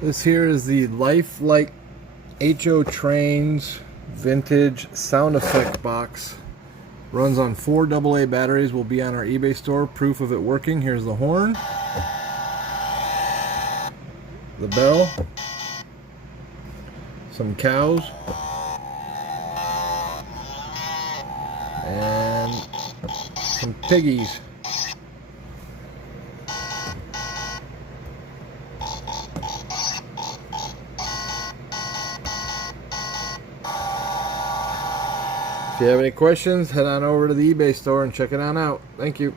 This here is the Lifelike HO Trains vintage sound effect box. Runs on 4 AA batteries. Will be on our eBay store. Proof of it working. Here's the horn, the bell, some cows, and some piggies. If you have any questions, head on over to the eBay store and check it on out. Thank you.